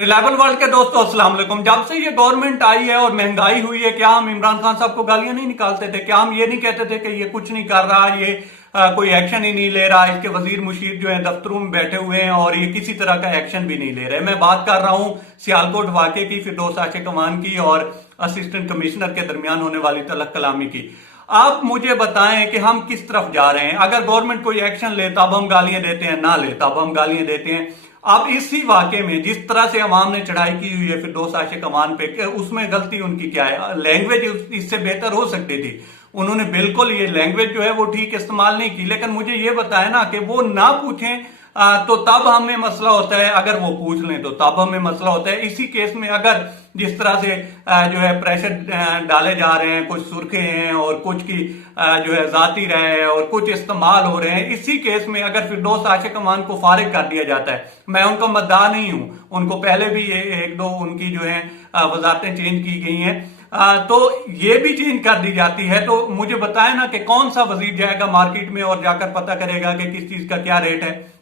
Reliable world के दोस्तों अस्सलाम वालेकुम। जब से ये गवर्नमेंट आई है और महंगाई हुई है, क्या हम इमरान खान साहब को गालियां नहीं निकालते थे? क्या हम ये नहीं कहते थे कि ये कुछ नहीं कर रहा, ये कोई एक्शन ही नहीं ले रहा, इसके वजीर मुशीर जो है दफ्तरों में बैठे हुए हैं और ये किसी तरह का एक्शन भी नहीं ले रहे? मैं बात कर रहा हूं सियालकोट वाकये की, फिरदौस आशिक अमान की और असिस्टेंट कमिश्नर के दरमियान होने वाली तलक कलामी की। आप मुझे बताएं कि हम किस तरफ जा रहे हैं। अगर गवर्नमेंट कोई एक्शन ले तब हम गालियां देते हैं, ना ले तब हम गालियां देते हैं। अब इसी वाकये में जिस तरह से अवाम ने चढ़ाई की हुई है फिरदौस आशिक अमान पे, उसमें गलती उनकी क्या है? लैंग्वेज इससे बेहतर हो सकती थी। उन्होंने बिल्कुल ये लैंग्वेज जो है वो ठीक इस्तेमाल नहीं की। लेकिन मुझे ये बताया ना कि वो ना पूछें तो तब हमें मसला होता है, अगर वो पूछ लें तो तब हमें मसला होता है। इसी केस में अगर जिस तरह से जो है प्रेशर डाले जा रहे हैं, कुछ सुर्खे हैं और कुछ की जो है जाती राय है और कुछ इस्तेमाल हो रहे हैं, इसी केस में अगर फिरदौस आशिक अमान को फारिग कर दिया जाता है, मैं उनका मद्दाह नहीं हूं, उनको पहले भी एक दो उनकी जो है वजारतें चेंज की गई हैं, तो ये भी चेंज कर दी जाती है। तो मुझे बताएं ना कि कौन सा वजीर जाएगा मार्केट में और जाकर पता करेगा कि किस चीज का क्या रेट है।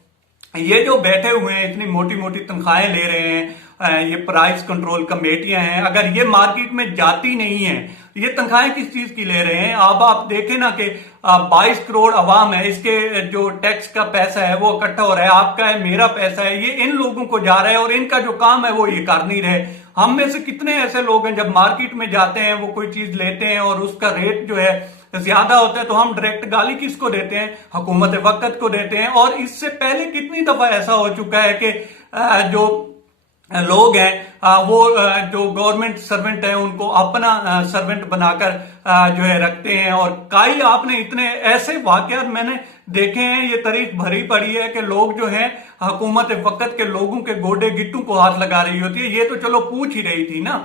ये जो बैठे हुए हैं इतनी मोटी मोटी तनख्वाहें ले रहे हैं, ये प्राइस कंट्रोल कमेटियां हैं, अगर ये मार्केट में जाती नहीं है, ये तनख्वाहें किस चीज की ले रहे हैं? अब आप देखें ना कि 22 करोड़ अवाम है, इसके जो टैक्स का पैसा है वो इकट्ठा हो रहा है, आपका है, मेरा पैसा है, ये इन लोगों को जा रहा है और इनका जो काम है वो ये कर नहीं रहे। हम में से कितने ऐसे लोग हैं जब मार्केट में जाते हैं, वो कोई चीज लेते हैं और उसका रेट जो है ज्यादा होता है तो हम डायरेक्ट गाली किसको देते हैं? हुकूमत वक्त को देते हैं। और इससे पहले कितनी दफा ऐसा हो चुका है कि जो लोग हैं वो जो गवर्नमेंट सर्वेंट है उनको अपना सर्वेंट बनाकर जो है रखते हैं। और कई आपने इतने ऐसे वाकयात मैंने देखे हैं, ये तारीख भरी पड़ी है कि लोग जो हैं हुकूमत वक्त के लोगों के गोडे गिट्टू को हाथ लगा रही होती है। ये तो चलो पूछ ही रही थी ना,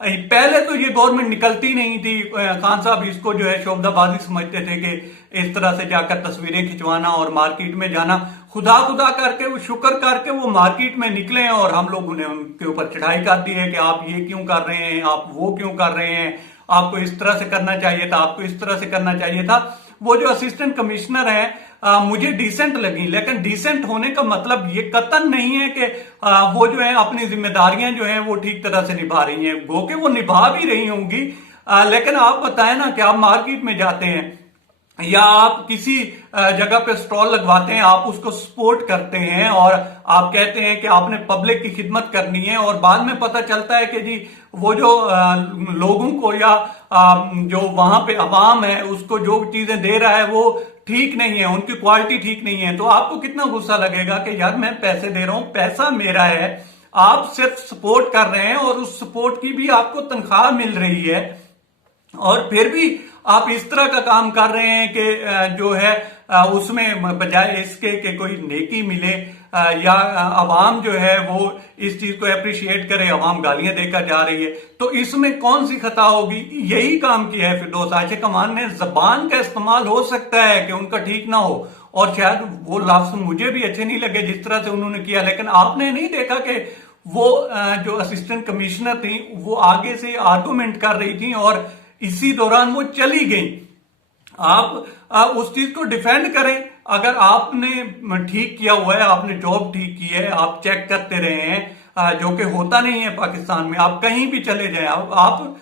पहले तो ये गवर्नमेंट निकलती नहीं थी। खान साहब इसको जो है शोभदाबाजी समझते थे कि इस तरह से जाकर तस्वीरें खिंचवाना और मार्केट में जाना, खुदा खुदा करके वो शुक्र करके वो मार्केट में निकले और हम लोग उन्हें उनके ऊपर चढ़ाई कर दी है कि आप ये क्यों कर रहे हैं, आप वो क्यों कर रहे हैं, आपको इस तरह से करना चाहिए था, आपको इस तरह से करना चाहिए था। वो जो असिस्टेंट कमिश्नर है मुझे डिसेंट लगी, लेकिन डिसेंट होने का मतलब ये कतन नहीं है कि वो जो है अपनी जिम्मेदारियां जो है वो ठीक तरह से निभा रही हैं। गो के वो निभा भी रही होंगी, लेकिन आप बताएं ना कि आप मार्केट में जाते हैं या आप किसी जगह पे स्टॉल लगवाते हैं, आप उसको सपोर्ट करते हैं और आप कहते हैं कि आपने पब्लिक की खिदमत करनी है, और बाद में पता चलता है कि जी वो जो लोगों को या जो वहां पे अवाम है उसको जो चीजें दे रहा है वो ठीक नहीं है, उनकी क्वालिटी ठीक नहीं है, तो आपको कितना गुस्सा लगेगा कि यार मैं पैसे दे रहा हूं, पैसा मेरा है, आप सिर्फ सपोर्ट कर रहे हैं और उस सपोर्ट की भी आपको तनख्वाह मिल रही है, और फिर भी आप इस तरह का काम कर रहे हैं कि जो है उसमें बजाय इसके कि कोई नेकी मिले या अवाम जो है वो इस चीज को अप्रिशिएट करे, अवाम गालियां देकर जा रही है, तो इसमें कौन सी खता होगी? यही काम किया है फिरदौस आशिक अमान ने। जबान का इस्तेमाल हो सकता है कि उनका ठीक ना हो और शायद वो लफ्ज मुझे भी अच्छे नहीं लगे जिस तरह से उन्होंने किया, लेकिन आपने नहीं देखा कि वो जो असिस्टेंट कमिश्नर थी वो आगे से आर्गूमेंट कर रही थी और इसी दौरान वो चली गई। आप उस चीज को डिफेंड करें। अगर आपने ठीक किया हुआ है, आपने जॉब ठीक की है, आप चेक करते रहे हैं, जो कि होता नहीं है पाकिस्तान में, आप कहीं भी चले जाएं, आप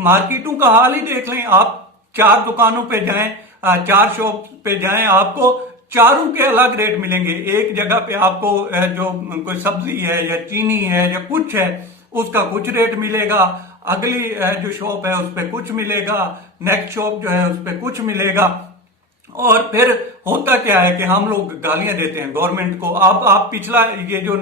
मार्केटों का हाल ही देख लें, आप 4 दुकानों पे जाएं, 4 शॉप पे जाएं, आपको चारों के अलग रेट मिलेंगे। एक जगह पे आपको जो कोई सब्जी है या चीनी है या कुछ है उसका कुछ रेट मिलेगा, अगली जो शॉप है उस पर कुछ मिलेगा, नेक्स्ट शॉप जो है उस पर कुछ मिलेगा। और फिर होता क्या है कि हम लोग गालियां देते हैं गवर्नमेंट को। आप पिछला ये जो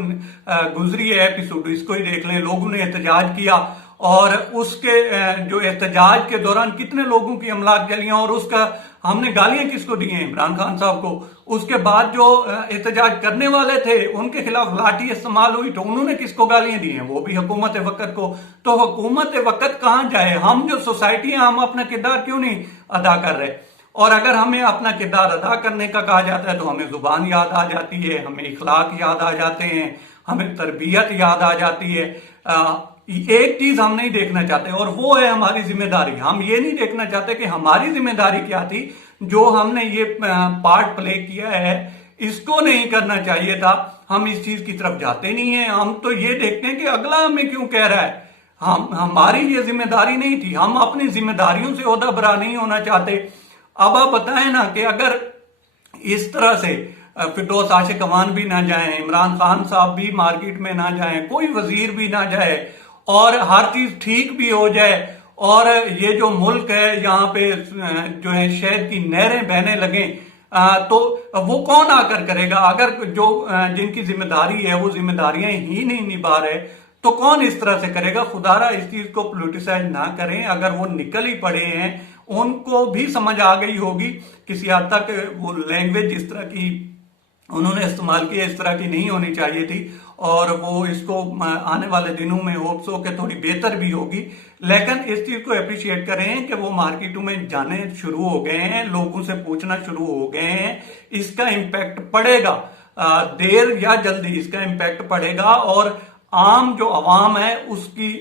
गुजरी है एपिसोड इसको ही देख लें, लोगों ने एहतजाज किया और उसके जो एहतजाज के दौरान कितने लोगों की अमलाक जलियां और उसका हमने गालियां किसको दी हैं? इमरान खान साहब को। उसके बाद जो एहतजाज करने वाले थे उनके खिलाफ लाठी इस्तेमाल हुई तो उन्होंने किसको गालियां दी हैं? वो भी हुकूमत वक्त को। तो हुकूमत वक्त कहां जाए? हम जो सोसाइटी है हम अपना किरदार क्यों नहीं अदा कर रहे? और अगर हमें अपना किरदार अदा करने का कहा जाता है तो हमें जुबान याद आ जाती है, हमें इखलाक याद आ जाते हैं, हमें तरबियत याद आ जाती है। एक चीज हम नहीं देखना चाहते और वो है हमारी जिम्मेदारी। हम ये नहीं देखना चाहते कि हमारी जिम्मेदारी क्या थी, जो हमने ये पार्ट प्ले किया है इसको नहीं करना चाहिए था। हम इस चीज की तरफ जाते नहीं हैं। हम तो ये देखते हैं कि अगला हमें क्यों कह रहा है। हमारी ये जिम्मेदारी नहीं थी, हम अपनी जिम्मेदारियों से ओहदा बरा नहीं होना चाहते। अब आप बताएं ना कि अगर इस तरह से फिरदौस आशिक अवान भी ना जाए, इमरान खान साहब भी मार्केट में ना जाए, कोई वजीर भी ना जाए और हर चीज ठीक भी हो जाए और ये जो मुल्क है यहाँ पे जो है शहद की नहरें बहने लगे, तो वो कौन आकर करेगा? अगर जो जिनकी जिम्मेदारी है वो जिम्मेदारियां ही नहीं निभा रहे तो कौन इस तरह से करेगा? खुदारा इस चीज को पोलिटिसाइज ना करें। अगर वो निकल ही पड़े हैं, उनको भी समझ आ गई होगी किसी हद तक, वो लैंग्वेज इस तरह की उन्होंने इस्तेमाल की इस तरह की नहीं होनी चाहिए थी और वो इसको आने वाले दिनों में होप्स हो के थोड़ी बेहतर भी होगी। लेकिन इस चीज को अप्रिशिएट करें कि वो मार्केटों में जाने शुरू हो गए हैं, लोगों से पूछना शुरू हो गए हैं। इसका इम्पैक्ट पड़ेगा, देर या जल्दी इसका इम्पैक्ट पड़ेगा और आम जो अवाम है उसकी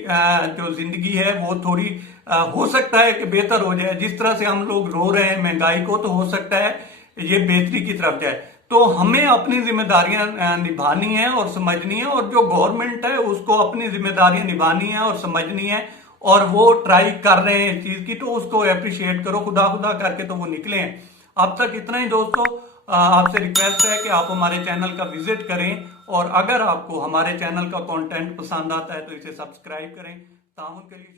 जो जिंदगी है वो थोड़ी हो सकता है कि बेहतर हो जाए। जिस तरह से हम लोग रो रहे हैं महंगाई को, तो हो सकता है ये बेहतरी की तरफ जाए। तो हमें अपनी जिम्मेदारियां निभानी है और समझनी है, और जो गवर्नमेंट है उसको अपनी जिम्मेदारियां निभानी है और समझनी है, और वो ट्राई कर रहे हैं इस चीज की, तो उसको अप्रिशिएट करो। खुदा खुदा करके तो वो निकले हैं। अब तक इतना ही दोस्तों, आपसे रिक्वेस्ट है कि आप हमारे चैनल का विजिट करें और अगर आपको हमारे चैनल का कंटेंट पसंद आता है तो इसे सब्सक्राइब करें। ताउन के लिए